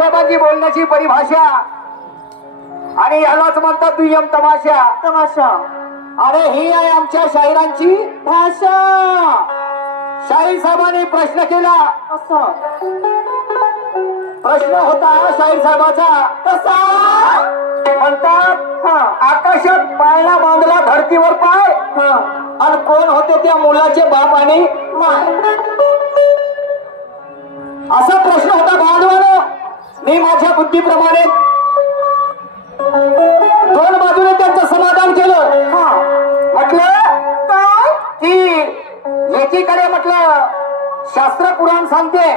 साहेबांची बोलण्याची परिभाषा आणि यालाच म्हणतात दुय्यम तमाशा. तमाशा. अरे ही आहे आमच्या शाहिरांची भाषा. शाहीर साहेबांनी प्रश्न केला. असं प्रश्न होता शाहीर साहेबाचा कसा म्हणतात आकाशात पाळणा बांधला धरतीवर पाय आणि कोण होते त्या मुलाचे बाप आणि माय. असा प्रश्न होता बांधवानो. मी माझ्या बुद्धीप्रमाणे दोन बाजूने त्यांचं समाधान केलं. म्हटलं काय की एकीकडे म्हटलं शास्त्र पुराण सांगते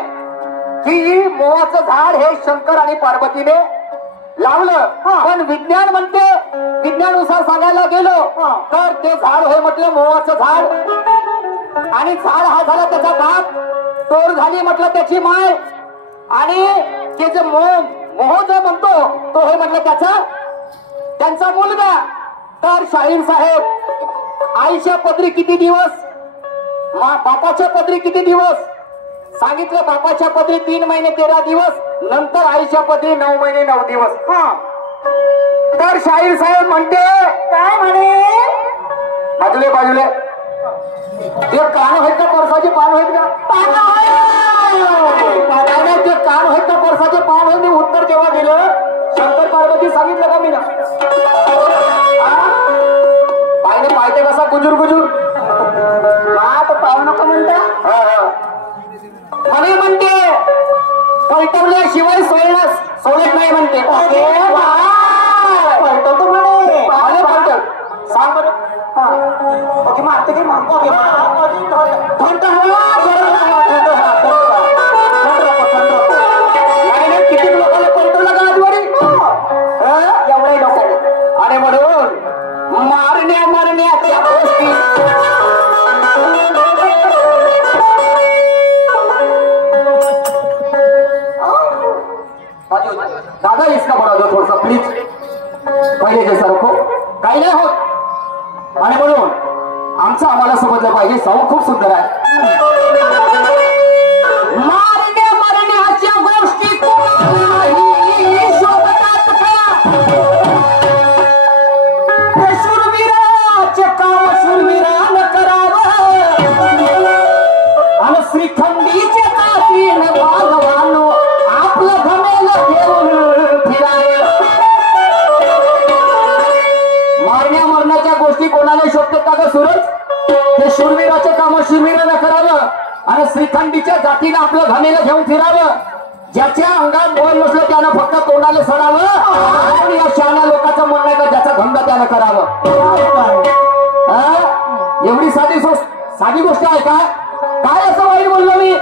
की मोहाचं झाड हे शंकर आणि पार्वतीने लावलं. पण विज्ञान म्हणते विज्ञानानुसार सांगायला गेलो तर ते झाड हे म्हटलं मोहाचं झाड आणि झाड हा झाला त्याचा बाप. तोर झाली म्हटलं त्याची माय आणि ते जे मोह जो म्हणतो तो हे म्हटलं त्यांचा मुलगा. तर शाहीर साहेब आईच्या पदरी किती दिवस बापाच्या पदरी किती दिवस सांगितलं. बापाच्या पदरी 3 महिने 13 दिवस नंतर आईच्या पदरी 9 महिने 9 दिवस. तर शाहीर साहेब म्हणते काय म्हणे बाजूले ते कान आहेत का परसाचे पान आहेत का ते कान आहेत का परसाचे पान आहेत. मी उत्तर तेव्हा दिलं शंकर पार्वती सांगितलं का मी ना पाहिजे पाहिजे कसा गुजूर पाहू नको म्हणता. म्हणे म्हणते पलटवल्याशिवाय सोडत नाही म्हणते. पलटवतो म्हणे पलटव सांग बरं. मारते की मारतो किती लोकांना पलटवलं का आजवरी एवढ्या लोकांनी. आणि म्हणून मारण्याच्या गोष्टी दादा इसका बड़ा दो थोड़ा सा प्लीज पहिले जैसा रखो. काही नाही होत. आणि म्हणून आमचं आम्हाला समजलं पाहिजे साऊंड खूप सुंदर आहे. मारण्याच्या गोष्टी कोणालाही शोभतात का. ते शूरवीराचे काम शूरवीरानं करावं आणि श्रीखंडीचे काठीन बागवानो आपलं घमेल घेऊन फिरावं. मारण्याच्या गोष्टी कोणाला शोधतात का ग सूरज. ते शूरवीराचे काम शूरवीरानं करावं आणि श्रीखंडीच्या जातीनं आपलं घमेलं घेऊन फिरावं. ज्याच्या अंगात बोल नसलं त्यानं फक्त तोंडाला सडावं. या शहाण्या लोकांचं म्हणणं आहे का ज्याचा धंदा त्यानं करावं. एवढी साधी गोष्ट आहे का. काय असं वाईट बोललो मी.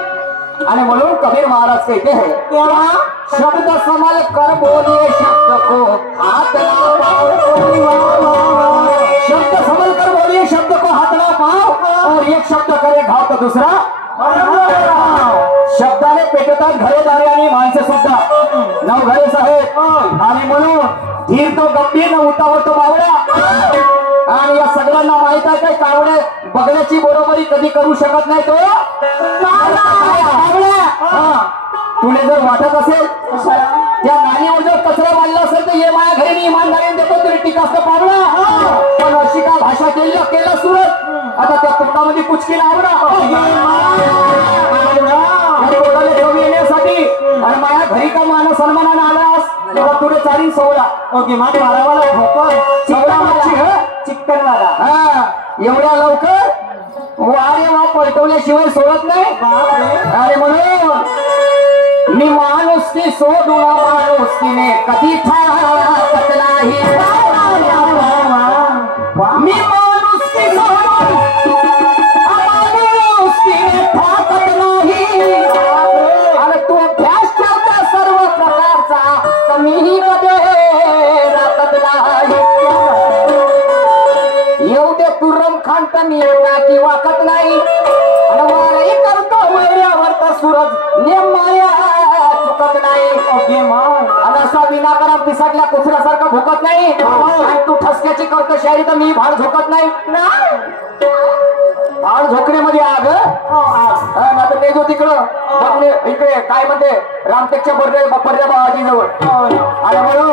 आणि म्हणून कबीर महाराज कहते हैं शब्द संभाल कर बोलिए शब्द को हाथ ना पाओ. शब्द संभल कर बोलिए शब्द को हाथ ना पाओ और एक शब्द करे घाव तर दुसरा. शब्दाने पेटतात घरेदारी आणि माणसं सुद्धा नवघरे साहेब. आणि म्हणून धीर तो गंभीर न उतावळ तो बावळा. आणि या सगळ्यांना माहित आहे काय कावडे बघण्याची बरोबरी कधी करू शकत नाही तो तुला जर वाटत असेल त्या नाण्यावर जर कचरा बांधला असेल तर ये माझ्या घरी मी इमानदारीने देतो तरी टीकास्त पावला. पण अशी का भाषा केला सुरत. आता त्या तोंडामध्ये कुचकी लावला येण्यासाठी आणि माझ्या घरी का मान सन्मानानं आलास तेव्हा तुझे 416 ओके माझे मारावाला चिकन वाला एवढ्या लवकर वारे वा पलटवल्याशिवाय सोडत नाही. अरे म्हणून मी माणुसकी सोडून माणुसकीने कधी ठाकत नाही. मी माणुसकी सोडून माणुसकीने ठाकत नाही. आणि तू अभ्यास ठेवता सर्व प्रकारचा कमीही मध्ये राखत नाही. येऊ दे तू रमखांत एवढा की वाकत नाही. वारही करतो वैऱ्यावर तर सूरज नेमाया चुकत नाही. आणि असा विनाकारण पिसाटल्या कुसऱ्यासारखा भुकत नाही. आणि तू ठसक्याची करतो शायरी तर मी भाड झोकत नाही. भाड झोकण्यामध्ये आग आता ते जो तिकडं इकडे काय म्हणते रामटेकच्या पर्या बाबाजी जवळ आणि म्हणून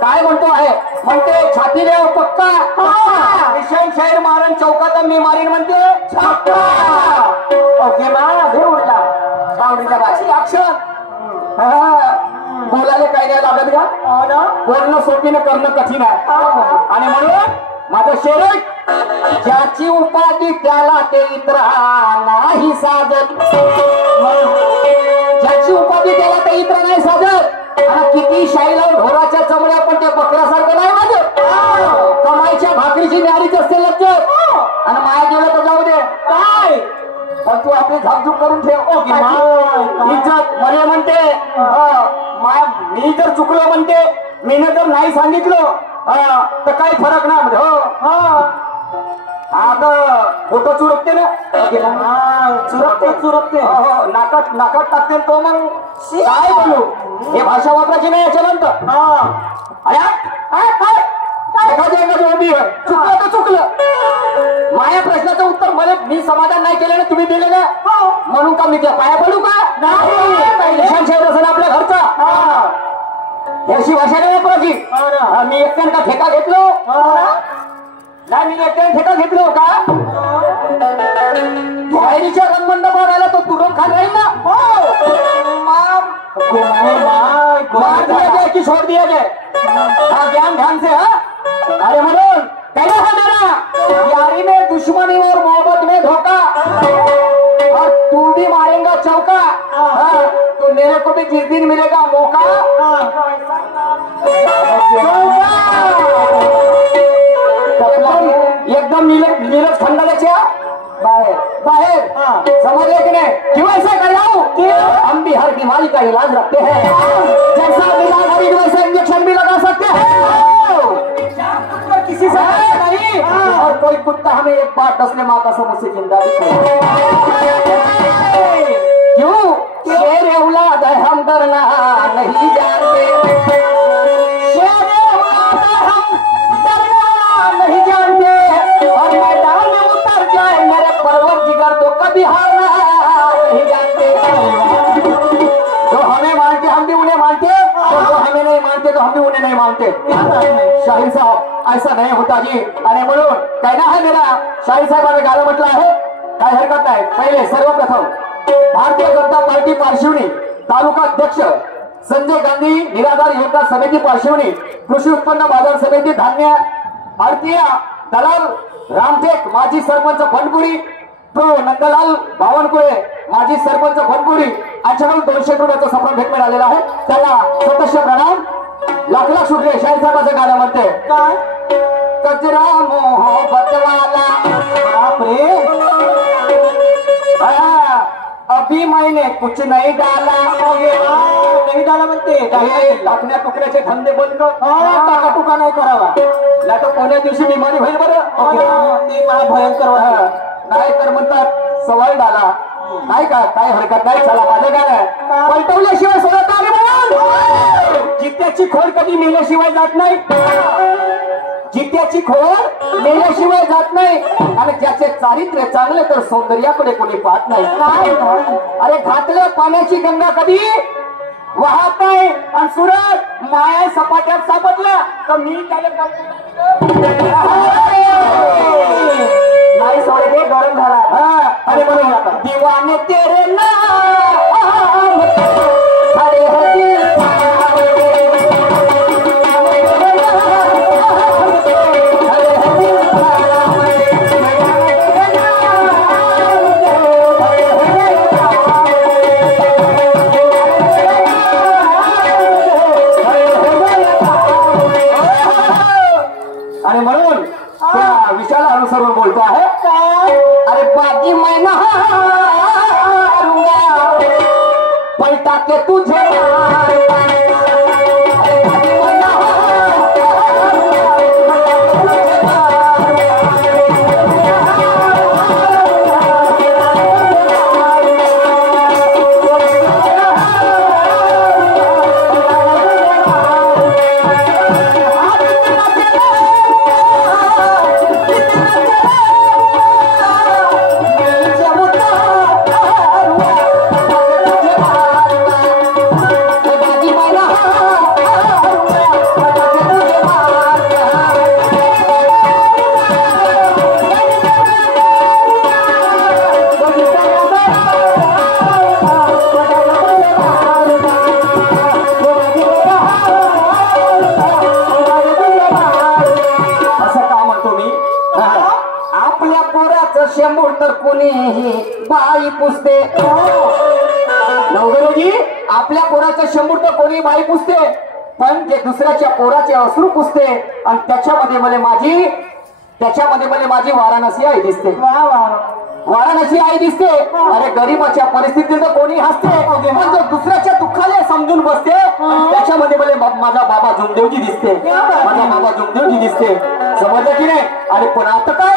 काय म्हणतो आहे म्हणते छाती देव पक्का किशन शहर मारण चौकात मी मारीन म्हणते ओके मा उडला बावडीचा भाषी अक्षर बोलायला काय नाही लागत का बोलणं सोपीनं करणं कठीण आहे आणि म्हणून माझं शेरट ज्याची उपाधी त्याला ते इतर नाही साजत ज्याची उपाधी त्याला ते इतर नाही साजत आणि किती शाई लावून ढोराच्या चमड्या पण ते बकऱ्यासारखं नाही माझं कमाईच्या भाकरीची न्यारीच असते लक्ष आणि माया गेलं तर जाऊ दे काय पण तू आपली झापझूप करून ठेव इज्जत मरे म्हणते मी जर चुकलो म्हणते मीनं जर नाही सांगितलं तर काही फरक नाही आता फोटो चुरपते ना चुरपते नाकात टाकते तो मग काय बोलू हे भाषा वापरायची नाही याच्यानंतर चुकलं तर चुकलं माझ्या प्रश्नाचं उत्तर मला मी समाधान नाही केलं ना तुम्ही दिले ना म्हणून का मी त्या पाया पडू का नाही आपल्या घरचा याची भाषा नाही वापरायची मी एकट्यानं का ठेका घेतलो नाही मी एकट्यानं ठेका घेतलो का बाहेरीच्या रंगमंडपावर आला तो तुरंग खात राहील ना मार दिया जाए कि छोड़ दिया जाए ज्ञान ध्यान से अरे म्हणून कहना है मेरा यारी में दुश्मनी और मोहब्बत में धोखा और तू भी मारेगा चौका तो मेरे को भी जिस दिन मिलेगा मौका एकदम नीरज खंडाच्या बाहर समझ कि नहीं क्यों ऐसा कर रहा हूँ हम भी हर बीमारी का इलाज रखते हैं जैसा मिला मरीज वैसा इंजेक्शन भी लगा सकते हैं किसी से नहीं और कोई कुत्ता हमें एक बार डसने माँ का समूह से जिंदा क्यों शेर औलाद है हम डरना नहीं जानते शेर औलाद है हम डरना नहीं जानते और मैदान में उतर जाए मेरे परवर जिगर तो कभी हारना नहीं जानते जो हमें मानते हम भी उन्हें मानते जो हमें नहीं मानते तो हम भी उन्हें नहीं मानते शाहीर साहब ऐसा नहीं होता जी आणि म्हणून कहना है मेरा शाहीर साहेबांनी गाणं म्हटलं आहे काय हरकत नाही पहिले सर्वप्रथम भारतीय जनता पार्टी पार्श्वनी तालुका अध्यक्ष संजय गांधी निराधार योजना समिती पार्श्वनी कृषी उत्पन्न बाजार समिती धान्य भारतीय दलाल रामटेक माजी सरपंच फंडपुरी तो नंदलाल बावनकुळे माजी सरपंच फंडपुरी यांच्याकडून 200 रुपयाचा सफळ भेट मिळालेला आहे त्याला सतस्य प्रणाम लाख लाख शुक्रिया शाहीर साहेबांचं गाणं म्हणते काय कचरा मोहब्बत वाला अभी मैंने कुछ नहीं डाला नहीं डाला म्हणते टाकण्या तुकड्याचे धंदे बंद टाका टुका नाही करावा नाही तर कोण्या दिवशी बिमारी होईल बरं ते मला भयंकर नाही तर म्हणतात सवाल डाला नाही का काय हरकत नाही चला माझं गाणं पलटवल्याशिवाय सोडत नाही म्हणून जित्याची खोड कधी मेल्याशिवाय जात नाही जित्याची खोड मेल्याशिवाय जात नाही आणि ज्याचे चारित्र्य चांगले तर सौंदर्याकडे कोणी पाहत नाही अरे घातल्या पाण्याची गंगा कधी वाहत नाही आणि सुरत माया सपाट्यात सापडला तर मी त्याला नाही सोडे गरम झाला अरे बरोबर दिवाने तेरे नाम हरे हरे आणि म्हणून कुणीही बाई पुसते. नवगरोजी आपल्या पोराचं 100 तर कोणी बाई पुसते, पण ते दुसऱ्याच्या पोराचे अश्रू पुसते. आणि त्याच्यामध्ये मला माझी वाराणसी आई दिसते. वाराणसी आई दिसते. अरे गरीबाच्या परिस्थितीत कोणी हसते, पण जो दुसऱ्याच्या दुःखाला समजून बसते त्याच्यामध्ये मला माझा बाबा जुमदेवजी दिसते. माझा बाबा जुमदेवजी दिसते. समजलं की नाही? आणि पण आता काय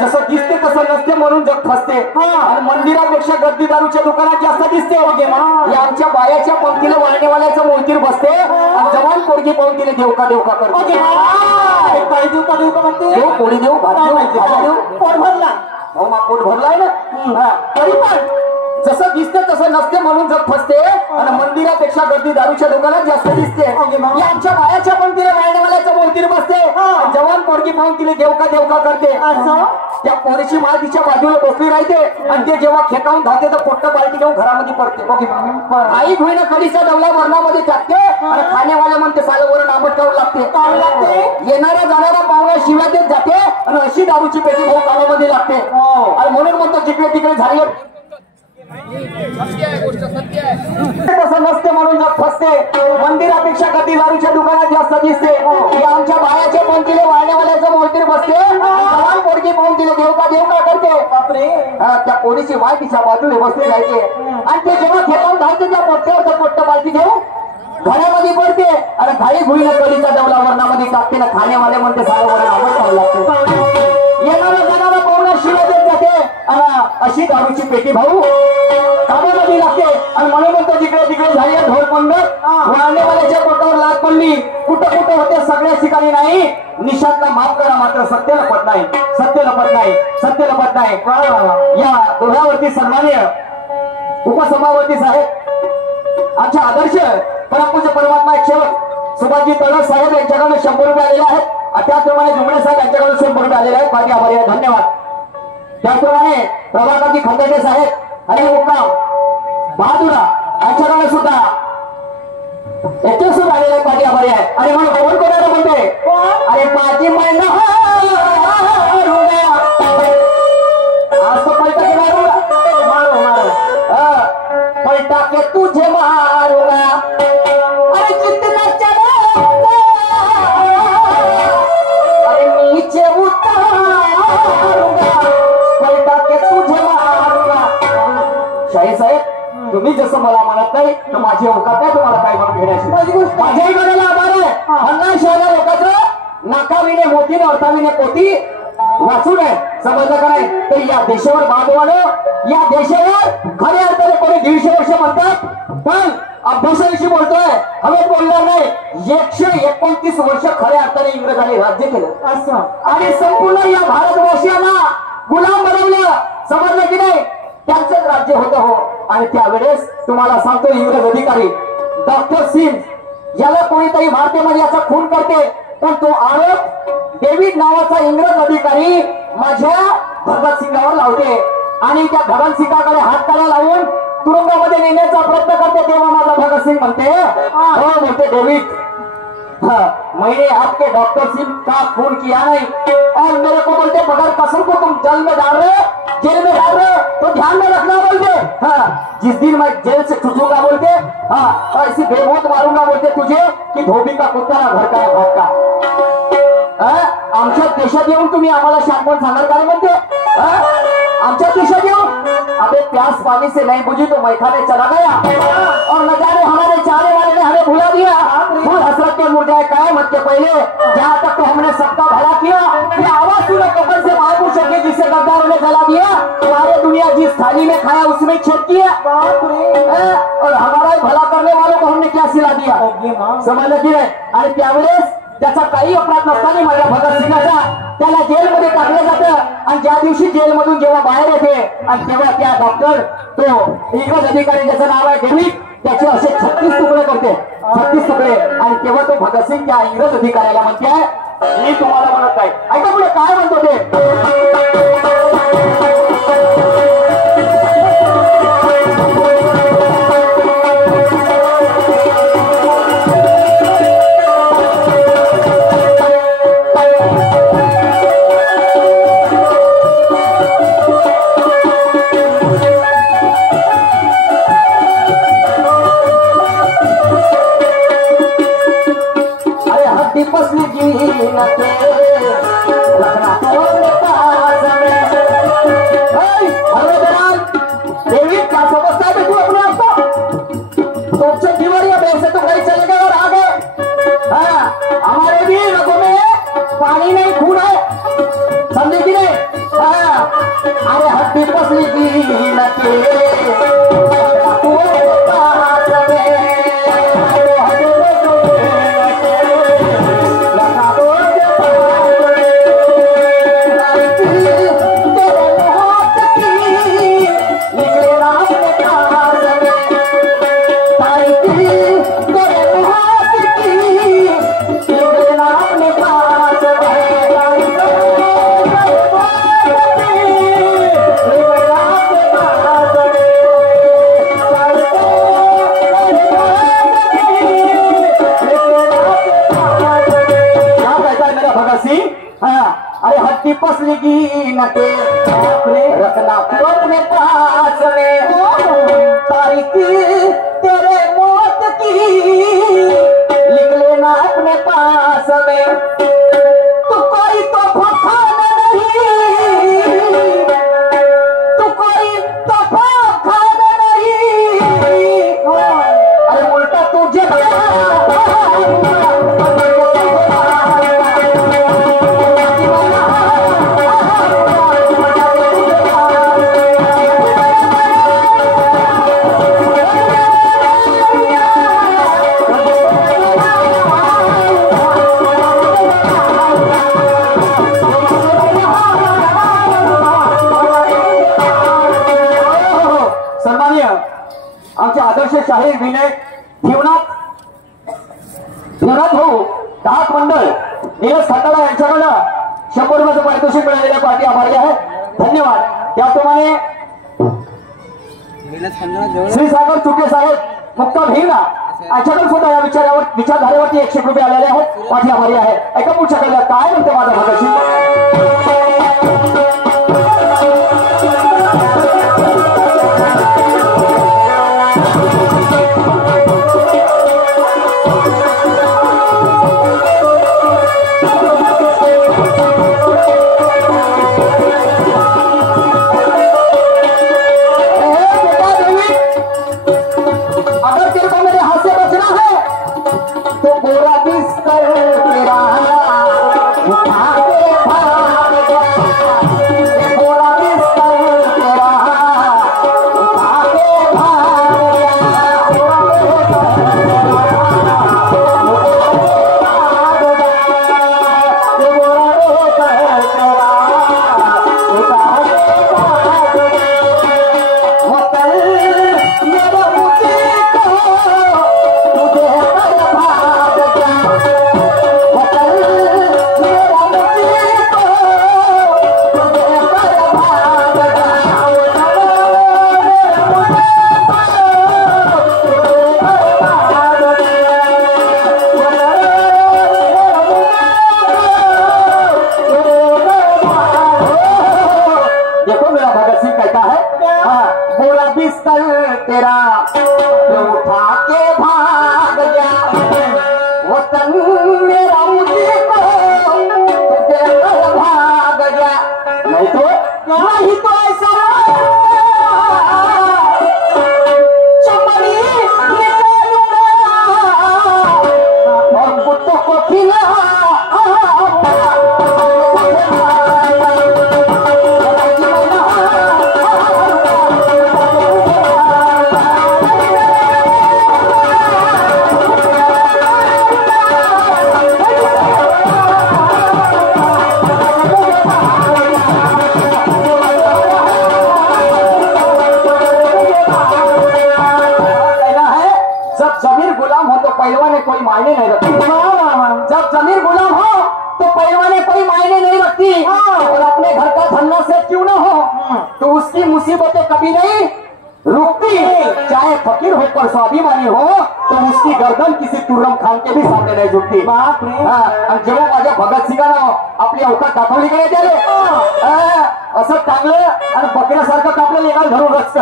जसं दिसते तसं नसते म्हणून जग फसते. आणि मंदिरापेक्षा गर्दी दारूच्या दुकानात जास्त दिसते. या आमच्या बायाच्या पंक्तीला वाळणेवाल्याचं मोतीर बसते आणि जवान पोरगी पंक्तीने देवका देवका करते. देव पोळी देऊ, भात देऊ, पोट भरला. हो मा पोट भरलाय ना. तरी पण जसं दिसते तसं नसते म्हणून जग फसते. आणि मंदिरापेक्षा गर्दी दारूच्या दुकानात जास्त दिसते. या आमच्या बायाच्या पंक्तीला वाळणेवाल्याचं मोतीर बसते. जवान पोरगी पंक्तीने देवका देवका करते. त्या पोरीची माय तिच्या बाजूला बसली राहते आणि ते जेव्हा खेकावून धावते तर पोट्ट बालटी घेऊन घरामध्ये पडते. आई होईना कडीचा डवला वर्णामध्ये टाकते आणि खाण्यावाल्या म्हणते सालावरून आंबट काढून लागते. येणारा जाणारा पाहुणा शिव्या देत जाते आणि अशी दारूची पेटी भाऊ कामामध्ये लागते. आणि म्हणून म्हणतो जिकडे तिकडे झाली तसं नसते म्हणून जग फसते. मंदिरापेक्षा कधी दारूच्या दुकानात जास्त दिसते. आमच्या बायाच्या पंक्तीला वाळण्यावाल्याचं मोतीर बसते. लहान पोरगी पंक्तीला देवका देवका करते. बापरे. त्या पोरीची माय तिच्या बाजूने बसली राहते आणि ते जेव्हा खेळून घालते त्या पोट्ट्यावर पोट्ट बालटी घेऊन घरामध्ये पडते. आणि घाई घुईला कडीचा डवला वर्णामध्ये टाकते ना. खाण्यावाले म्हणते सारोवर आवड चालू लागते. येणारा जाणारा पाहुणा शिवाय देत जाते आणि अशी दारूची पेटी भाऊ कामामध्ये लागते. आणि म्हणून म्हणतो जिकडे तिकडे झाली ढोल पंगत वाळणेवाल्याच्या पोटावर लाग पडली. कुठं कुठं होते सगळ्या ठिकाणी नाही. निषादला माफ करा मात्र सत्य लपत नाही. सत्य लपत नाही. सत्य लपत नाही. या दोघांवरती सन्मान्य उपसभापती साहेब आमच्या आदर्श परमपूज्य परमात्मा एक सेवक सुभाषजी तळस साहेब यांच्याकडून 100 रुपये आलेले आहेत. त्याचप्रमाणे जुमडे साहेब यांच्याकडून 100 रुपये आलेले आहेत. माझे आभारी आहे. धन्यवाद. त्याचप्रमाणे प्रभाकरजी खंदाटे साहेब आणि मुक्काम बहादुरा यांच्याकडे सुद्धा 21 आलेले आहेत. माझे आभारी आहे. आणि म्हणून कोण कोणाला म्हणते अरे माझी महिना आज तो पलटा के मारूंगा. मारो मारो पलटा के तुझे मारूंगा. अरे जितना चला अरे नीचे उतारूंगा. पलटा के तुझे मारूंगा. शाही साहेब तुम्ही जसं मला म्हणत नाही तर माझी औकात नाही तुम्हाला काय म्हणून घेण्याची. माझ्याही गडाला आभार आहे. 50 शहरा लोकांचं नाकाविने मोठी अर्थाविने पोटी वाचून आहे. समजलं का नाही? तर या देशावर बांधवानं या देशावर खऱ्या अर्थाने कोणी 150 वर्ष म्हणतात पण अभ्यासाविषयी बोलतोय. हवेत बोलणार नाही. 129 वर्ष खऱ्या अर्थाने इंग्रजांनी राज्य केलं असं आणि संपूर्ण या भारतवासियांना गुलाम बनवलं. समजलं की नाही? त्यांचंच राज्य होतं. हो. आणि त्यावेळेस तुम्हाला सांगतो इंग्रज अधिकारी डॉक्टर सिंग याला कोणीतरी भारतीमध्ये याचा खून करते. पण तो आरोप डेव्हिड नावाचा इंग्रज अधिकारी माझ्या भगतसिंगावर लावते आणि त्या भगतसिंगाकडे हात काढा लावून तुरुंगामध्ये नेण्याचा प्रयत्न करते. तेव्हा माझा भगतसिंग म्हणते हो म्हणते डेव्हिड मैंने आपके डॉक्टर सिंह का खून किया नहीं और मेरे को बोलते बगैर कसम को तुम जेल में डाल रहे तो ध्यान में रखना बोलते. जिस दिन मैं जेल से छूटूंगा बोलते ऐसी बेमौत मारूंगा बोलते तुझे की धोबी का कुत्ता ना घर का भाग का. आमच्या देशात येऊन तुम्ही आम्हाला शानपण सांगाल काय म्हणते. आमच्या देशात येऊन अबे प्यास पानी से नहीं बुझी तो मैखाने चला गया और न जाने हमारे चाहने वाले ने हमें भुला दिया. फूल हसरत के मुर्जाए कयामत के पहले जहाँ तक तो हमने सबका भला किया. ये आवाज सुने कबर से मालूम सके जिसे गद्दारों ने जला दिया. सारे दुनिया जिस थाली में खाया उसमें छेद किया और हमारा भला करने वालों को हमने क्या सिला दिया. समजलं की नाही? आणि त्यावेळेस त्याचा काही अपराध नसताना माझ्या भगतसिंगाचा त्याला जेलमध्ये टाकलं जातं. आणि ज्या दिवशी जेलमधून जेव्हा बाहेर येते आणि तेव्हा त्या डॉक्टर तो इंग्रज अधिकारी ज्याचं नाव आहे डेव्हिड त्याचे असे 36 तुकडे करते. 36 तुकडे. आणि तेव्हा तो भगतसिंग त्या इंग्रज अधिकाऱ्याला म्हणते मी तुम्हाला म्हणत आहे. ऐका पुढे काय म्हणतो ते. अरे हड्डी पसली की नटे रखना अपने पास में तारीख तेरे मौत की लिख लेना अपने पास में तू कोई तो खाना नहीं तू कोई तो खाना नहीं अरे उल्टा तुझे आमचे आदर्श शाहीर विनय जीवनात भाऊ डाक मंडळ नीरज सातारा यांच्याकडनं 100 रुपयाचं पारितोषिक मिळालेल्या पार्टी आभारी आहे. धन्यवाद. त्याप्रमाणे श्री सागर चुके साहेब मुक्ता भीमना यांच्याकडून सुद्धा या विचारधारेवरती 100 रुपये आलेले आहेत. पाठी आभारी आहे. एका पुढच्याकडे काय म्हणते माझा भागाशी तेरा उठा के भाग गया वतन मेरा मुझको तुझे कर भाग गया नहीं तो ऐसा चमड़ी निकालूंगा और कुत्तों को खिला पहलवान कोई मायने नहीं रखती. जब जमीन गुलाम हो तो पहलवान कोई मायने नहीं रखती. और अपने घर का धन्ना से क्यों ना हो तो उसकी मुसीबतें कभी नहीं रुकती. चाहे फकीर हो पर स्वाभिमानी हो तो उसकी गर्दन किसी तुर्रम खान के भी सामने नहीं झुकती. जेव्हा माझ्या भगतसिंगानं आपली अवकाश दाखवली गेले त्याले असं चांगलं आणि बकऱ्यासारखं कापलं लेगाल धरून रचतं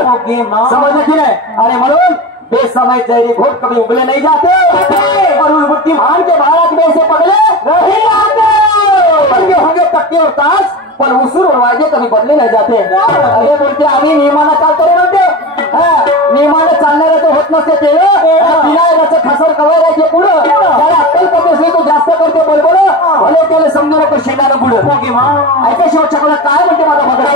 समजलं की नाही. आणि म्हणून बेसमय चेहरे घोट कभी उगले नहीं जाते और उस बुद्धिमान के महाराज में से पगले नहीं जाते. होंगे तक्के और ताज पर उसूर और वायदे कभी बदले नहीं जाते. अरे बोलते आम्ही नियमानं चालतो रे म्हणते. नियमानं चालणारे तो होत नसते ते विनायकाचं खसर कवाय राहायचे पुढं त्याला अक्कल करते असली तो जास्त करते बरोबर भले त्याला समजू नको शेणानं पुढं. ऐका शेवटच्या काय म्हणते माझा भगत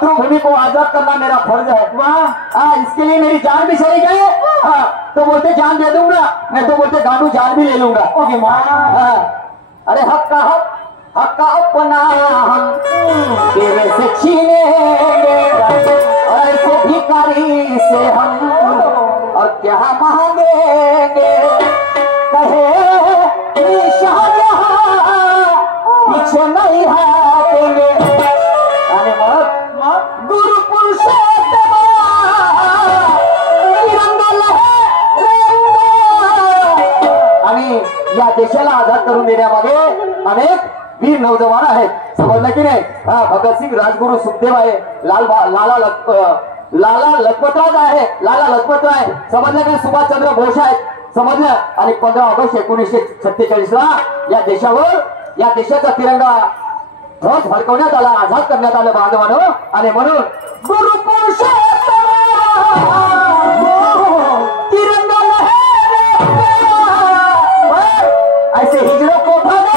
मातृभूमि को आजाद करना मेरा फर्ज है। वाह, इसके लिए मेरी जान भी चली गई। हाँ, तो बोलते जान दे दूंगा, मैं तो बोलते गांडू जान भी ले लूंगा। ओके माँ। अरे हक का अपना हम तेरे से छीनेंगे, ऐसे भिखारी से हम और क्या मांगेंगे। कहे शाहजहां पीछे नहीं हटेंगे। अरे गुरु पुरुषोत्तम तिरंगा लहरेंगे। आणि या देशाला आझाद करून देण्यामागे अनेक वीर नौजवान आहेत, समजलं की नाही? भगतसिंग, राजगुरु, सुखदेव आहे, लाला लजपतराय आहे, लाला लजपतराय, समजलं की सुभाषचंद्र बोस आहेत, समजलं? आणि 15 ऑगस्ट 1946 ला या देशाचा तिरंगा ध्वज फडकवण्यात आला, आझाद करण्यात आलं बांधवानो. आणि म्हणून गुरु पुरुषोत्तम तिरंगा लहरेगा, ऐसे हिजड़ों को भगा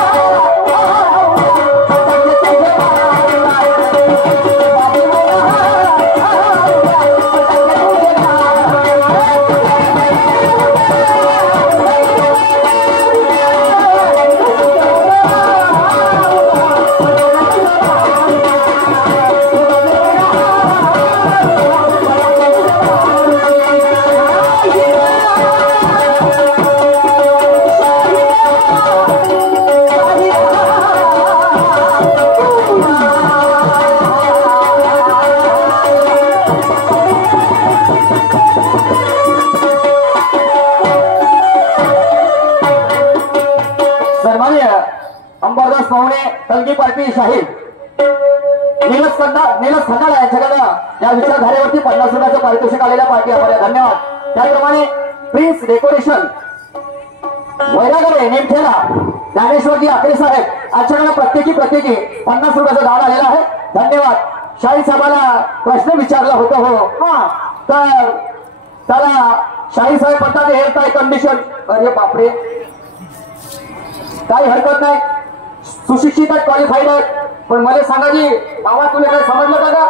अंबरदास पाहुणे, तलगी पार्टी शाहीर, नीलस खंडाळा यांच्याकडे या विचारधारेवरती 50 रुपयाचं पारितोषिक आलेल्या पार्टी आम्हाला धन्यवाद. त्याप्रमाणे प्रिन्स डेकोरेशन वैरागडे नेमठेला ज्ञानेश्वरजी आकरे साहेब यांच्याकडे प्रत्येकी 50 रुपयाचं दान आलेलं आहे. धन्यवाद. शाहीर साहेबाला प्रश्न विचारला होता. हो तर त्याला शाहीर साहेब म्हणतात हेल्थ काय कंडिशन. अरे बापरे, काही हरकत नाही, सुशिक्षित आहेत, क्वालिफाईड आहेत, पण मला सांगा जी बाबा तुला काय समजलं का?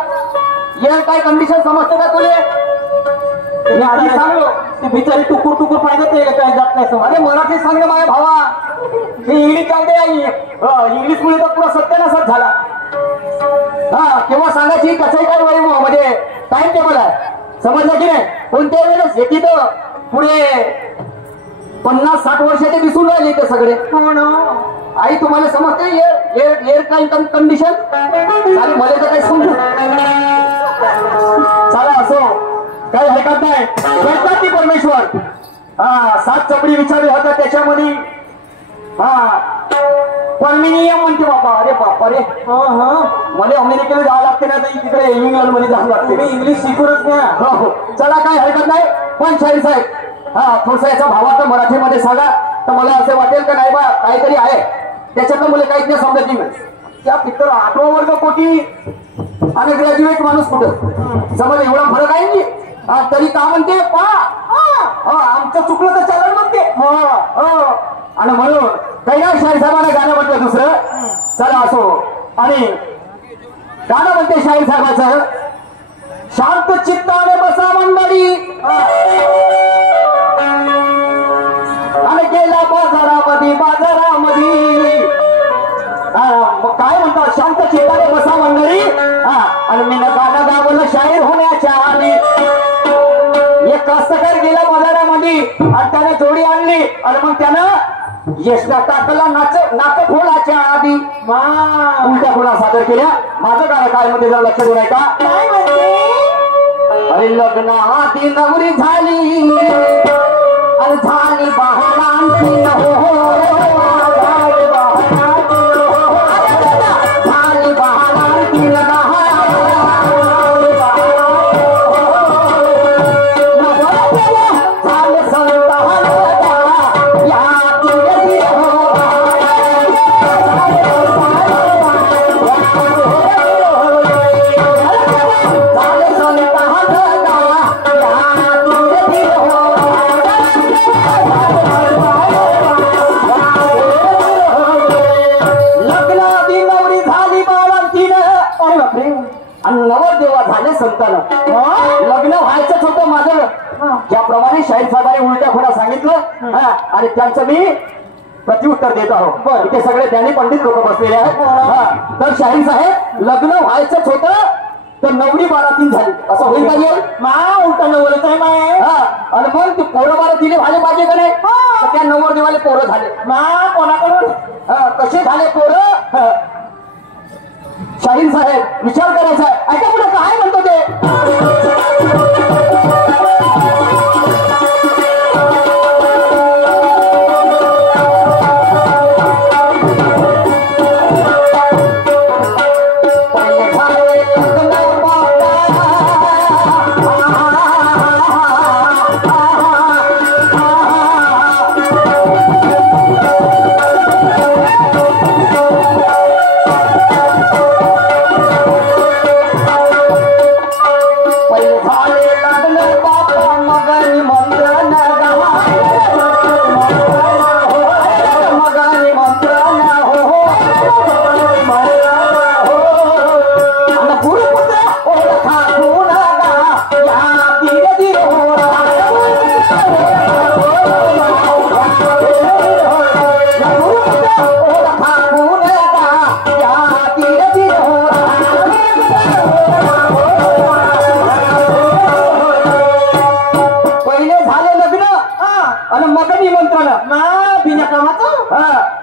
हेल्थ काय कंडिशन समजतं का तुले? आधी सांगलो ते बिचारी टुकूर पाहिजे ते काय जात नाही. अरे मराठी सांगलं माझ्या भावा, हे इंग्लिश काय ते इंग्लिश मुळे तर पुरा सत्यानाशच झाला. हा, केव्हा सांगायची कसंही काय वय म्हणजे टाइम टेबल आहे, समजलं की नाही? कोणत्या वेळेस शेती तर पुढे 50-60 वर्षाचे दिसून राहिले ते सगळे. आई तुम्हाला समजते एअर टाइम कंडिशन आणि मला तर काही समजू. चला असो, काही हरकत नाही. गणपती परमेश्वर 7 चपडी विचारले होता, त्याच्यामध्ये परमिनियम म्हणते बापा. अरे बापा रे, मला अमेरिकेला जावं लागते ना, तर तिकडे इंग्लंड मध्ये जावं लागते. मी इंग्लिश शिकूनच नाही. हो, चला काही हरकत नाही. पण शाहीर साहेब थोडसा याचा भावार्थ मराठीमध्ये सांगा, तर मला असं वाटेल का नाही बा काहीतरी आहे त्याच्यातलं मला काहीच नाही समजत नाही. त्या पिक्चर 8वा वर्ग कोटी आणि ग्रॅज्युएट माणूस कुठं समज एवढा फरक आहे की तरी का म्हणते आमचं चुकलं तर चालेल म्हणते. आणि म्हणून काही नाही शाहीर साहेबांना गाणं म्हटलं दुसरं. चला असो, आणि गाणं म्हणते शाहीर साहेबाचं, शांत चित्ताने बसा मंडळी आणि गेला बाजारामध्ये काय म्हणतात, शांत चित्ताने बसा मंडळी. आणि मी गाणं गावलं शाहीर होण्याच्या आधी. एक कास्तकार गेला बाजारामध्ये आणि त्याने जोडी आणली आणि मग त्यानं यशला टाकला नाक फोडाच्या आधी. उलट्या फोडा सादर केल्या. माझं गाणं काय मध्ये जर लक्ष देऊ नये का? काय म्हणते? अरे लग्नाआधी नवरी झाली आणि झाली बहाणांची आणि नवरदेवा झाले संतान. लग्न व्हायचंच होतं माझं, ज्याप्रमाणे शाहीर साहेबांनी उलट्या खोडा सांगितलं आणि त्यांचं मी प्रत्युत्तर देत आहोत. इथे सगळे ज्ञानी पंडित लोक बसलेले आहेत. तर शाहीर साहेब, लग्न व्हायचंच होतं तर नवरी बारातीन झाली, असं होईल का? येईल मा उलटा नवलच आहे माय. आणि मग ते पोरं बारा दिले झाले पाहिजे का नाही? तर त्या नवरदेवाले पोरं झाले. मा कोणाकडून? कसे झाले पोरं? शाहीर साहेब विचार करायचा आहे. ऐका पुढे काय म्हणतो ते.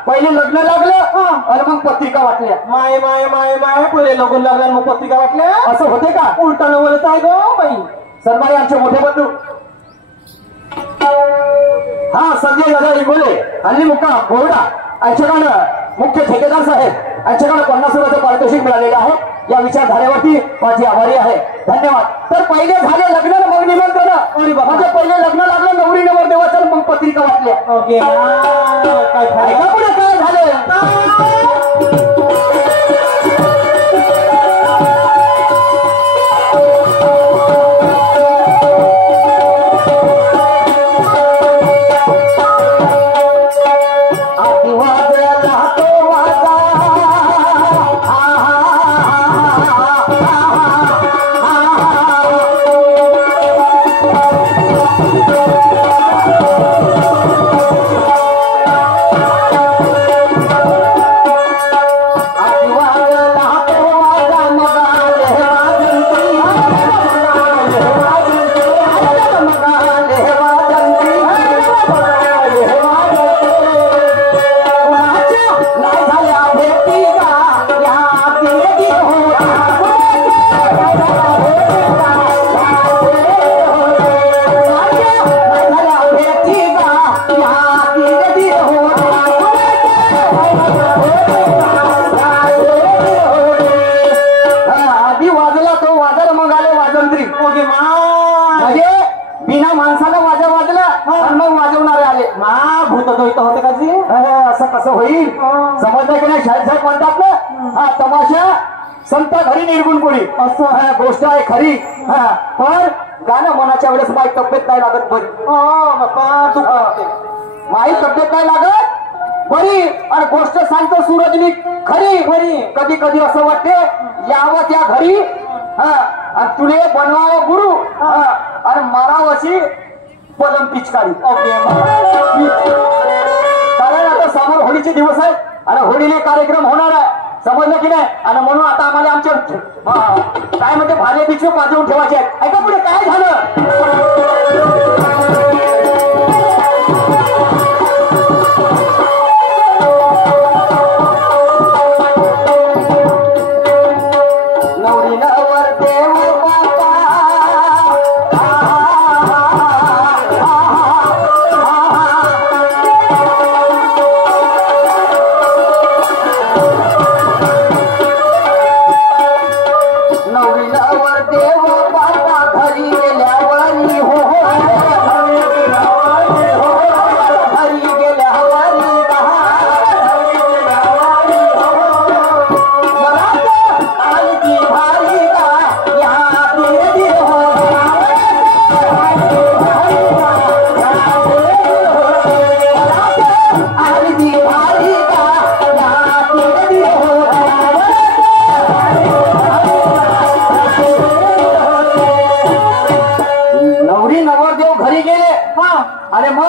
पहिले लग्न लागलं आणि मग पत्रिका वाटल्या. माय माय माय माय पहिले लग्न लागल्या मग पत्रिका वाटल्या, असं होते का? उलटा नवलच आहे गो बाई. सन्माई आमचे मोठे बंधू संजय दादा इंगोले आणि मुक्का बोर्डा यांच्याकडं मुख्य ठेकेदार साहेब यांच्याकडे 50,000 पारितोषिक मिळालेले आहे. या विचारधारेवरती माझी आभारी आहे. धन्यवाद. तर पहिले झाले लग्न मग निमंत्रण. म्हणजे पहिले लग्न लागलं नवरी नवरदेवाचं मग पत्रिका वाटल्या. ओके काय पुढे काय झालं? असं कसं होईल? समजलं की नाही? शाहीर साहेब म्हणतात ना, तमाशा संत घरी निर्गुण कोणी, असं गोष्ट आहे खरी. पण गाणं मनाच्या वेळेस माई तब्येत नाही लागत बरी. माई तब्येत नाही लागत बरी आणि गोष्ट सांगतो सूरजनी खरी खरी. कधी कधी असं वाटते यावं त्या घरी आणि तुले बनवावं गुरु आणि मारावं अशी पलम पिचकारी. कारण आता समोर होळीचे दिवस आहेत आणि होळीने कार्यक्रम होणार आहे. समजलं की नाही? आणि म्हणून आता आम्हाला आमच्या काय म्हणजे भाले पिछू पाजवून ठेवायचे आहेत. ऐका पुढे काय झालं?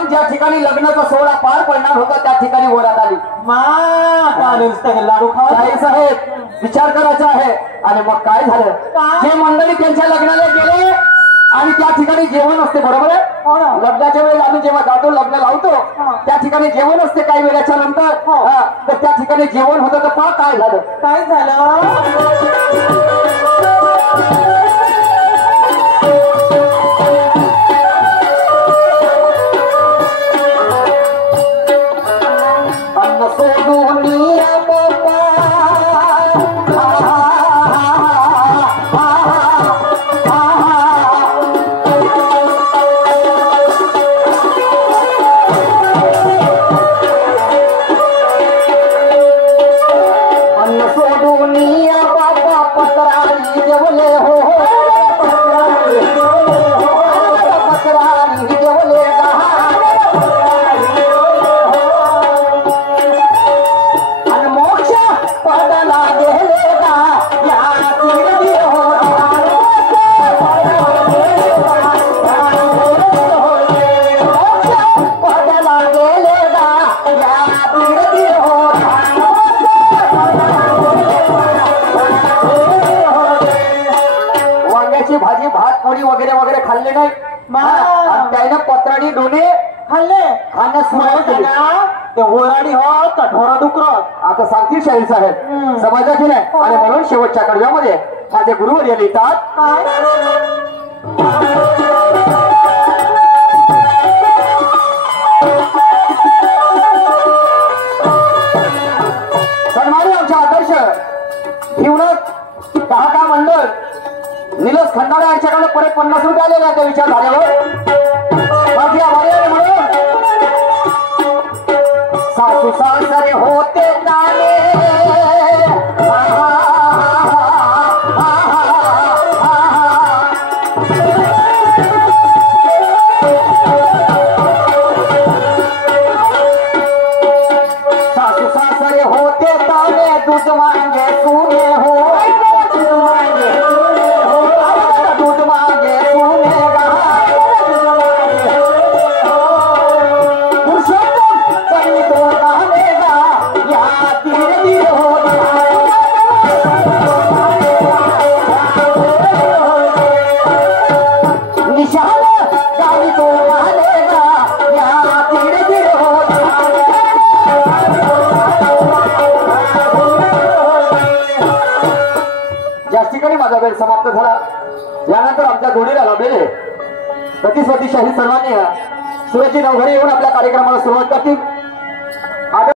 ज्या ठिकाणी लग्नाचा सोहळा पार पडणार होता त्या ठिकाणी वरात आली. लाडू खावा ताई साहेब विचार करायचा आहे. आणि मग काय झालं, जे मंडळी त्यांच्या लग्नाला गेले आणि त्या ठिकाणी जेवण असते, बरोबर आहे. लग्नाच्या वेळेला आम्ही जेव्हा जातो लग्न लावतो त्या ठिकाणी जेवण असते काही वेळाच्या नंतर. तर त्या ठिकाणी जेवण होतं तर पहा काय झालं. काय झालं अन्न सोडून भाजी भात पोळी वगैरे वगैरे खाल्ले नाही. त्यानं पत्राणी डोने खाल्ले खाण्यास सुरुवात केली. ते होराडी हो कठोरा डुकर आता सांगतील शाहीर साहेब समजलं की नाही. आणि म्हणून शेवटच्या कडव्यामध्ये माझे गुरुवर्य लिहितात, सन्मानी आमच्या आदर्श हिवणत दहा मंडळ निलस खंडाळा यांच्याकडे परत 50 रुपये आलेले आहेत विचार झाल्यावर. बाकी आभारी आहे. म्हणून सासू सासरे होते काले सासू सासरे होते ताने दूध मांगे सुने हो दूध मांगे सुने पुरुषोत्तम कहीं तो गानेगा या धीरे धीरे हो निशान गाड़ी तो गानेगा या धीरे धीरे हो ज्या ठिकाणी माझा वेळ समाप्त झाला. यानंतर आमच्या जोडीला लाभलेले प्रतिस्पर्धी शाही सर्वांनी सुरजी नवघरे येऊन आपल्या कार्यक्रमाला सुरुवात करतील.